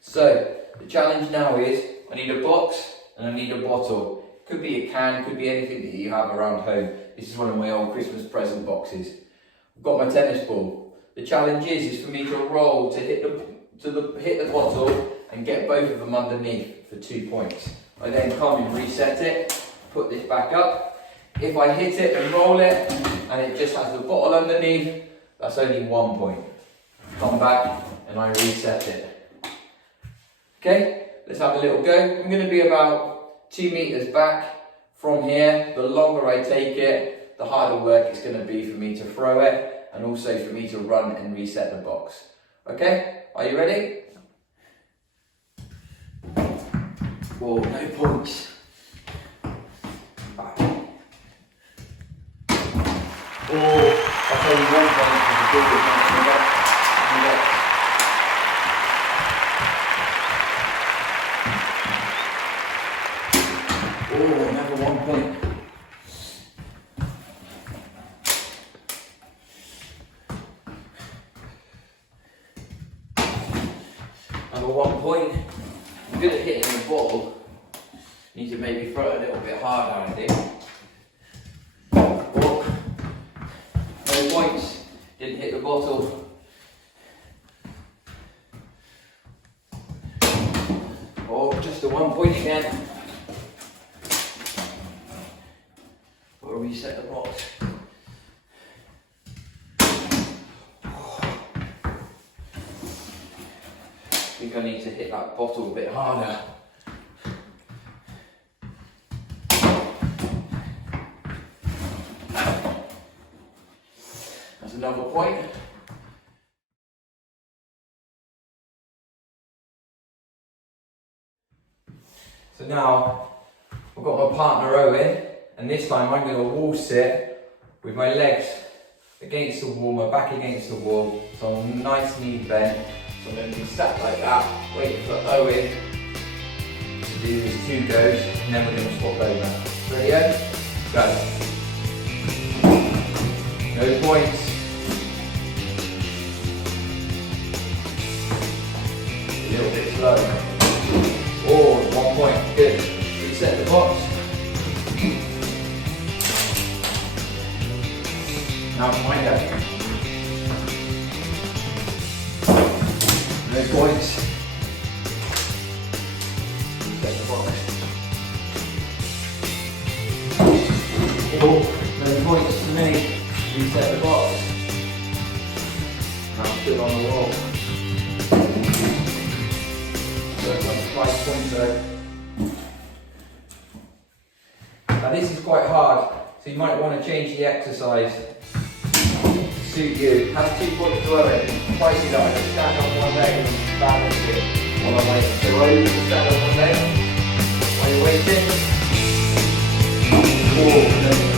So the challenge now is I need a box and I need a bottle. Could be a can, could be anything that you have around home. This is one of my old Christmas present boxes. I've got my tennis ball. The challenge is for me to roll to hit the bottle and get both of them underneath for 2 points. I then come and reset it, put this back up. If I hit it and roll it and it just has the bottle underneath, that's only 1 point. Come back and I reset it. Okay, let's have a little go. I'm going to be about 2 meters back from here. The longer I take it, the harder work it's going to be for me to throw it and also for me to run and reset the box. Okay, are you ready? Whoa, no points. Back. Oh, that's only 1 point because the ball is not coming back. Oh, another 1 point. Another 1 point. I'm good at hitting the ball. Need to maybe throw it a little bit harder, I think. Oh, no points. Didn't hit the bottle. Oh, just a 1 point again. Or reset the box. I think I need to hit that bottle a bit harder. That's another point. So now I've got my partner Owen, and this time I'm going to wall sit with my legs against the wall, my back against the wall, so I'm nice knee bent. So I'm going to be sat like that, waiting for Owen to do his 2 goes, and then we're going to swap over. Ready, go. No points. A little bit slow. Oh, 1 point, good. Reset the box. Now it's my go. No points. Reset the box. Oh, no points for me. Reset the box. Now I'm still on the wall. So it's like 5 points though. Now this is quite hard, so you might want to change the exercise to suit you. Have 2 points to Owen. Try to do that. I just stand on one leg and balance it while I'm waiting. So Owen, just stand on one leg while you're waiting. Oh,